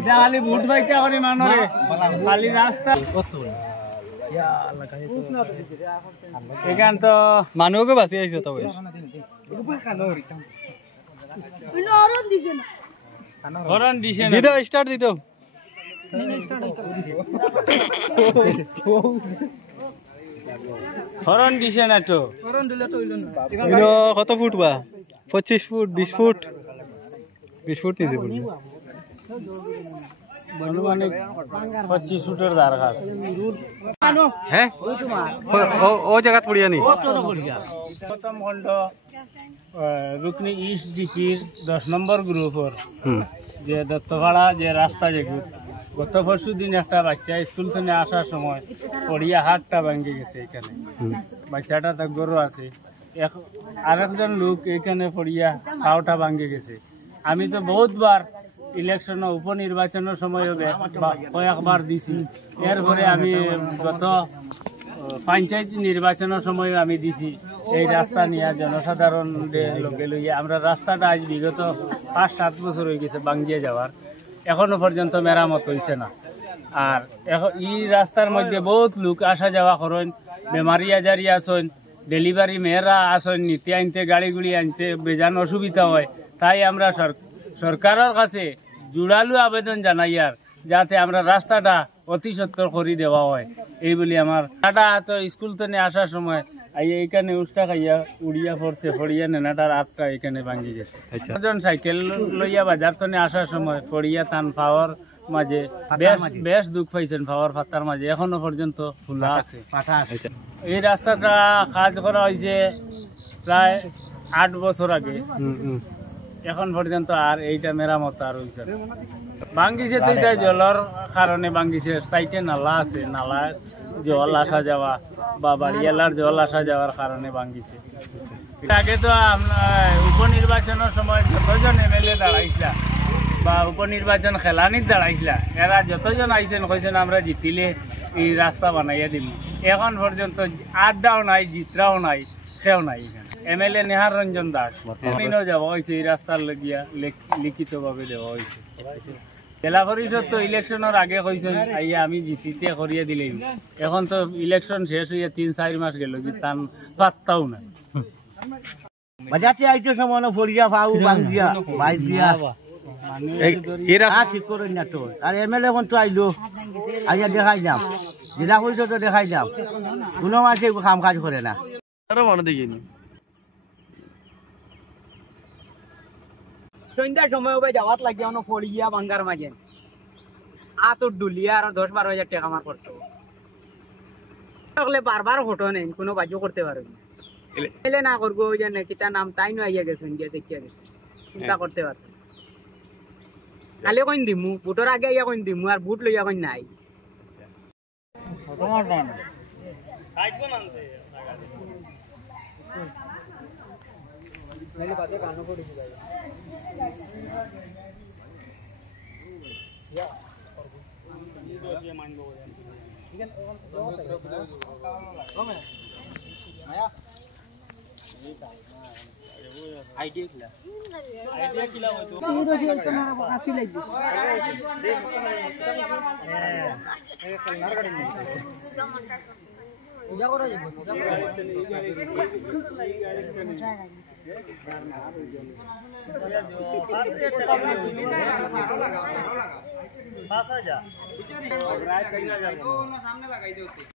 এটা খালি বুট বাইতে করি মানুরে খালি রাস্তা এখান তো মানুষকে বাঁচি আইছে তবে হরণ দিছে না দিদাও স্টার্ট দিদাও হরণ দিছে না তো ইনো কত ফুট বা 25 ফুট 20 ফুট 20 ফুট নিতে পড়বে অনুমানিক 25 ফুটের দরকার হ্যাঁ ও জায়গা পড়িয়া নি প্রথম খণ্ড রুকনি ইস্ট জিপির 10 নম্বর গ্রুপের যে দত্তপাড়া যে রাস্তা যে গত পরশু দিন একটা বাচ্চা স্কুল থেকে আসার সময় পড়িয়া হাতটা ভাঙে গেছে এখানে বাচ্চাটা তার গরু আছে আরেকজন লোক এখানে পড়িয়া পাওটা ভাঙে গেছে আমি তো বহুতবার ইলেকশন উপনির্বাচনের সময় কয়েকবার দিছি এরপরে আমি গত পঞ্চায়েত নির্বাচনের সময় আমি দিছি এই রাস্তা নিয়ে জনসাধারণ লগে লইয়া আমরা রাস্তাটা আজ বিগত 5-7 বছর হয়ে গেছে ভাঙ্গিয়ে যাওয়ার এখনো পর্যন্ত মেরামত হয়েছে না আর এই রাস্তার মধ্যে বহুত লোক আসা যাওয়া করেন বেমারি আজারি আসেন ডেলিভারি মেয়েরা আসেন নিতে আনতে গাড়িগুলি আনতে বেজান অসুবিধা হয় তাই আমরা সরকারের কাছে জোড়ালো আবেদন জানাইয়ার যাতে আমরা রাস্তাটা অতি সত্তর করে দেওয়া হয় এই বলি আমার নাটা তো স্কুল থেকে আসার সময় এইখানে উষ্টা খাইয়া উড়িয়া পড়ছে পড়িয়া নেনাটার আটটা এখানে ভাঙ্গি গেছে একজন সাইকেল লইয়া বাজার থেকে আসার সময় পড়িয়া টান পাওয়ার মাঝে বেশ দুঃখ পাইছেন পাওয়ার ফাতার মাঝে এখনো পর্যন্ত খোলা আছে এই রাস্তাটা কাজ করা হয়েছে প্রায় 8 বছর আগে এখন পর্যন্ত আর এইটা মেরামত আর হয়েছে ভাঙ্গিছে তো এটা জলের কারণে ভাঙ্গিছে সাইটে নালা আছে নালা জল আসা যাওয়া বা বাড়িয়ালার জল আসা যাওয়ার কারণে ভাঙ্গিছে আগে তো উপনির্বাচনের সময় যতজন এমএলএ দাঁড়াইছিলা বা উপনির্বাচন খেলানির দাঁড়াইছিলা এরা যতজন আইসেন কইছেন আমরা জিতিলে এই রাস্তা বানাইয়া দিল এখন পর্যন্ত আড্ডাও নাই জিতরাও নাই সেও নাই এমএলএ নেহার রঞ্জন দাস আমিনও যাওয়া হয়েছে এই রাস্তার লাগিয়া লিখিত ভাবে দেওয়া হয়েছে জেলা পরিষদ তো ইলেকশনের আগে কইছেন আইয়া আমি জিসিতে করিয়া দিলেই এখন তো ইলেকশন শেষ হইয়া 3-4 মাস গেল যে তান পাত্তাও না বাজাতে আইতো সময় ফরিয়া পাউ বাঙ্গিয়া বাইজিয়া এরা ঠিক করে না তো আর এমএলএ কোন তো আইলো আইয়া দেখাই যাম জেলা পরিষদ দেখাই যাম কোনো মাসে কাম কাজ করে না আরো মনে দেখিনি সন্ধ্যার সময় হবে যাওয়াত লাগে অন ফড়িয়া ভাঙ্গার মাঝে তোর ডুলিয়া আর 10-12 হাজার টাকা আমার করতে হবে বারবার ফটো নেই কোনো বাজ্য করতে পারবে এলে না করবো ওই জন্য কিটা নাম তাই নয় আইয়া গেছেন গিয়ে দেখিয়া গেছে চিন্তা করতে পারছে কালে কইন দিমু বুটর আগে আইয়া কইন দিমু আর বুট লইয়া কইন নাই আইডিয়া কিলা হইতো আসি লাগবে পূজা করা যাবে পূজা করা যাবে